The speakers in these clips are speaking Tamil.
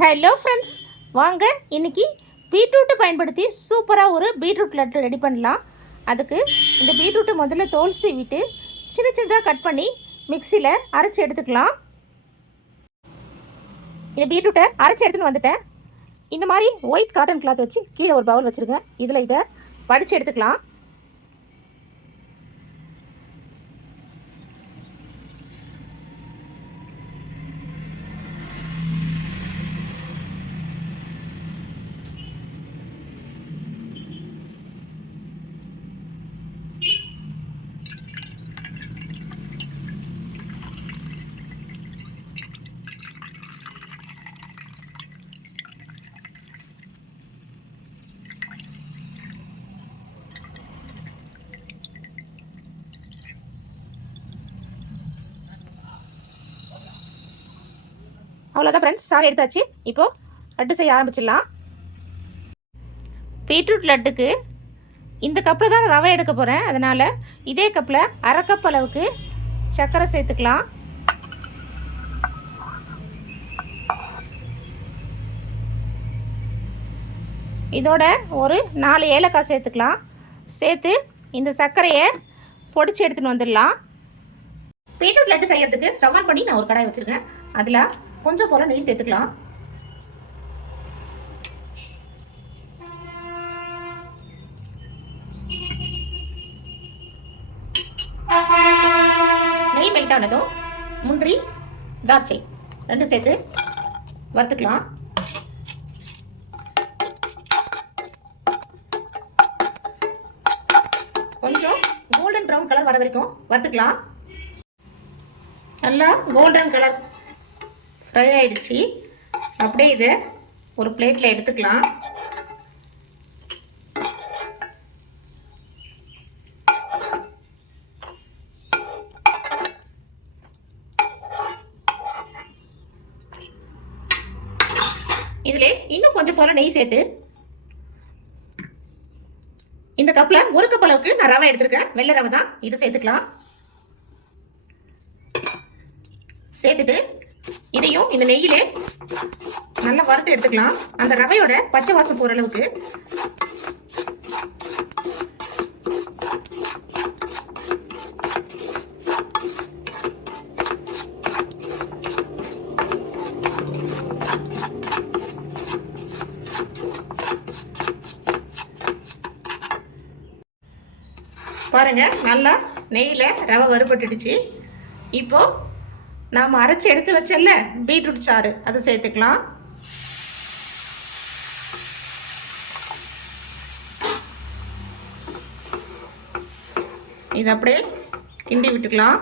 ஹலோ ஃப்ரெண்ட்ஸ், வாங்க இன்னைக்கு பீட்ரூட்டை பயன்படுத்தி சூப்பராக ஒரு பீட்ரூட் லட்டு ரெடி பண்ணலாம். அதுக்கு இந்த பீட்ரூட்டை முதல்ல தோல் சீவிட்டு சின்ன சின்னதாக கட் பண்ணி மிக்சியில் அரைச்சி எடுத்துக்கலாம். இந்த பீட்ரூட்டை அரைச்சி எடுத்துன்னு வந்துட்டேன். இந்த மாதிரி ஒயிட் காட்டன் கிளாத் வச்சு கீழே ஒரு பவுல் வச்சுருங்க. இதில் இதை வடித்து எடுத்துக்கலாம். அவ்வளோதான் ஃப்ரெண்ட்ஸ், சாறு எடுத்தாச்சு. இப்போது லட்டு செய்ய ஆரம்பிச்சிடலாம். பீட்ரூட் லட்டுக்கு இந்த கப்பில் தான் ரவை எடுக்க போகிறேன். அதனால் இதே கப்பில் அரை கப் அளவுக்கு சர்க்கரை சேர்த்துக்கலாம். இதோட ஒரு 4 ஏலக்காய் சேர்த்துக்கலாம். சேர்த்து இந்த சர்க்கரையை பொடிச்சு எடுத்துன்னு வந்துடலாம். பீட்ரூட் லட்டு செய்யறதுக்கு ஸ்டவ் ஆன் பண்ணி நான் ஒரு கடாய் வச்சுருக்கேன். அதில் கொஞ்சம் போல நெய் சேர்த்துக்கலாம். நெய் மெல்ட் ஆனதும் முந்திரி, திராட்சை 2 சேர்த்து வறுத்துக்கலாம். கொஞ்சம் கோல்டன் ப்ரௌன் கலர் வர வரைக்கும் வறுத்துக்கலாம். நல்லா கோல்டன் கலர் ஃப்ரை ஆகிடுச்சு. அப்படியே இதை ஒரு பிளேட்டில் எடுத்துக்கலாம். இதில் இன்னும் கொஞ்சம் போல நெய் சேர்த்து இந்த கப்பில் 1 கப் அளவுக்கு நான் ரவை எடுத்துருக்கேன். வெள்ளை ரவை தான், இதை சேர்த்துக்கலாம். சேர்த்துட்டு இதையும் இந்த நெய்யிலே நல்லா வறுத்து எடுத்துக்கலாம். அந்த ரவையோட பச்சை வாசம் போகிற அளவுக்கு. பாருங்க, நல்லா நெய்யில் ரவை வறுபட்டுடுச்சு. இப்போ நாம் அரைச்சி எடுத்து வச்சல பீட்ரூட் சாறு அதை சேர்த்துக்கலாம். இது அப்படியே கிண்டி விட்டுக்கலாம்.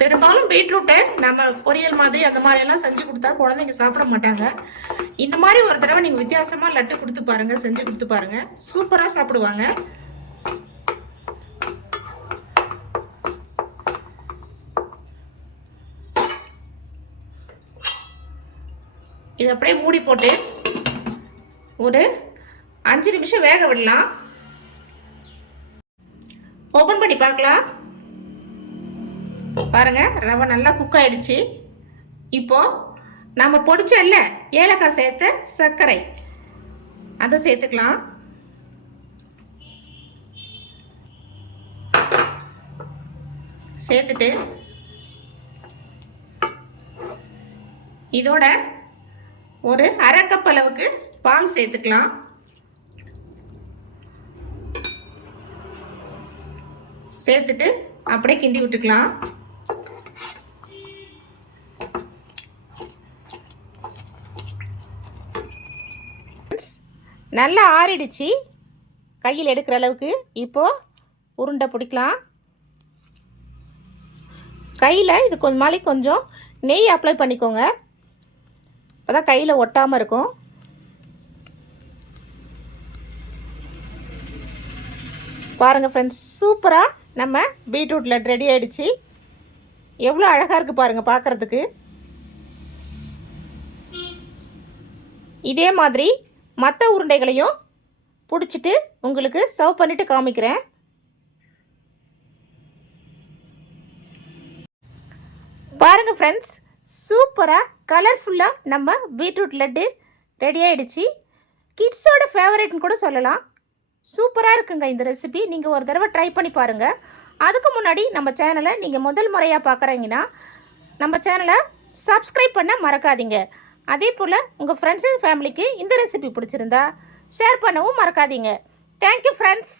பெரும்பாலும் பீட்ரூட்டை நம்ம பொரியல் மாதிரி அந்த மாதிரி எல்லாம் செஞ்சு கொடுத்தா குழந்தைங்க சாப்பிட மாட்டாங்க. இந்த மாதிரி ஒரு தடவை நீங்கள் வித்தியாசமாக லட்டு கொடுத்து பாருங்க, செஞ்சு கொடுத்து பாருங்க, சூப்பராக சாப்பிடுவாங்க. இது அப்படியே மூடி போட்டு ஒரு 5 நிமிஷம் வேக விடலாம். ஓபன் பண்ணி பார்க்கலாம். பாருங்க, ரவை நல்லா குக் ஆயிடுச்சு. இப்போ நம்ம பொடிச்சல்ல ஏலக்காய் சேர்த்த சர்க்கரை அதை சேர்த்துக்கலாம். சேர்த்துட்டு இதோட ஒரு அரை கப் அளவுக்கு பால் சேர்த்துக்கலாம். சேர்த்துட்டு அப்படியே கிண்டி விட்டுக்கலாம். நல்லா ஆறிடுச்சு, கையில் எடுக்கிற அளவுக்கு. இப்போது உருண்டை பிடிக்கலாம். கையில் இது கொஞ்சம் மாதிரி கொஞ்சம் நெய் அப்ளை பண்ணிக்கோங்க, அப்போ தான் கையில் ஒட்டாமல் இருக்கும். பாருங்கள் ஃப்ரெண்ட்ஸ், சூப்பராக நம்ம பீட்ரூட் லட்டு ரெடி ஆகிடுச்சு. எவ்வளோ அழகாக இருக்குது பாருங்கள் பார்க்குறதுக்கு. இதே மாதிரி மற்ற உருண்டைகளையும் பிடிச்சிட்டு உங்களுக்கு சர்வ் பண்ணிவிட்டு காமிக்கிறேன். பாருங்கள் ஃப்ரெண்ட்ஸ், சூப்பராக கலர்ஃபுல்லாக நம்ம பீட்ரூட் லட்டு ரெடி ஆகிடுச்சு. கிட்ஸோட ஃபேவரட்னு கூட சொல்லலாம். சூப்பராக இருக்குங்க இந்த ரெசிபி. நீங்கள் ஒரு தடவை ட்ரை பண்ணி பாருங்கள். அதுக்கு முன்னாடி நம்ம சேனலை நீங்கள் முதல் முறையாக பார்க்குறீங்கன்னா நம்ம சேனலை சப்ஸ்கிரைப் பண்ண மறக்காதீங்க. அதே போல் உங்கள் ஃப்ரெண்ட்ஸ் அண்ட் ஃபேமிலிக்கு இந்த ரெசிபி பிடிச்சிருந்தா ஷேர் பண்ணவும் மறக்காதீங்க. Thank you friends.